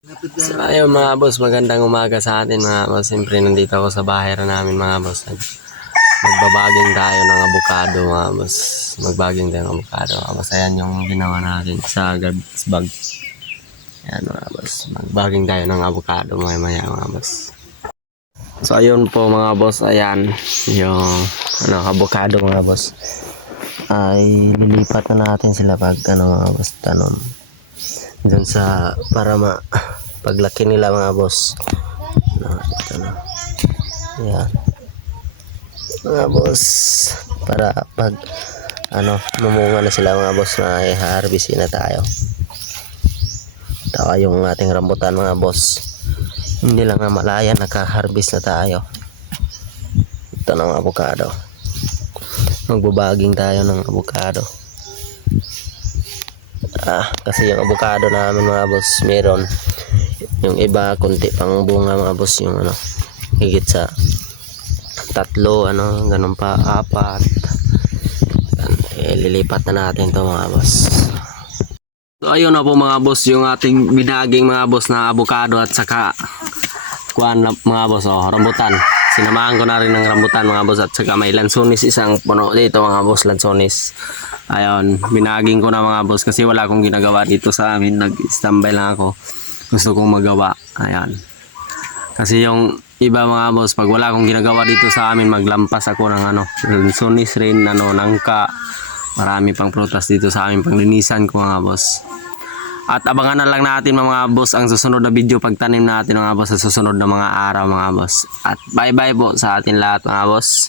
So ayun mga boss, magandang umaga sa atin mga boss. Siyempre nandito ako sa bahay na namin mga boss. Magbabaging tayo ng abukado mga boss. Magbaging tayo ng abukado mga boss. Ayan yung ginawa natin sa garbage bag. Ayan mga boss. Magbaging tayo ng abukado maya mga boss. So ayun po mga boss. Ayan yung abukado mga boss. Ay lilipat na natin sila pag mga boss tanom. Dun sa para paglaki nila mga boss. Ito na. Yan. Mga boss, para pag mamunga na sila mga boss, may harvestin na tayo. Tawa yung ating rambutan mga boss. Hindi lang nga malaya, naka-harvest na tayo. Ito ng avocado. Magbabaging tayo ng avocado. Kasi yung avocado namin mga boss, meron yung iba konti pang bunga mga boss, yung higit sa 3, ganun pa 4. Lilipat na natin to mga boss. So ayun na po mga boss, yung ating binaging mga boss na avocado at saka kuan mga boss, rambutan. Sinamahan ko na rin ng rambutan mga boss, at saka may lansones, isang puno dito mga boss, lansones. Ayun, binaging ko na mga boss kasi wala akong ginagawa dito sa amin, nag-standby lang ako. Gusto kong magawa. Ayan. Kasi yung iba mga boss, pag wala akong ginagawa dito sa amin, maglampas ako ng lansones rin, nangka. Marami pang prutas dito sa amin, panglinisan ko mga boss. At abangan na lang natin mga boss ang susunod na video pagtanim natin mga boss sa susunod na mga araw mga boss. At bye bye po sa atin lahat mga boss.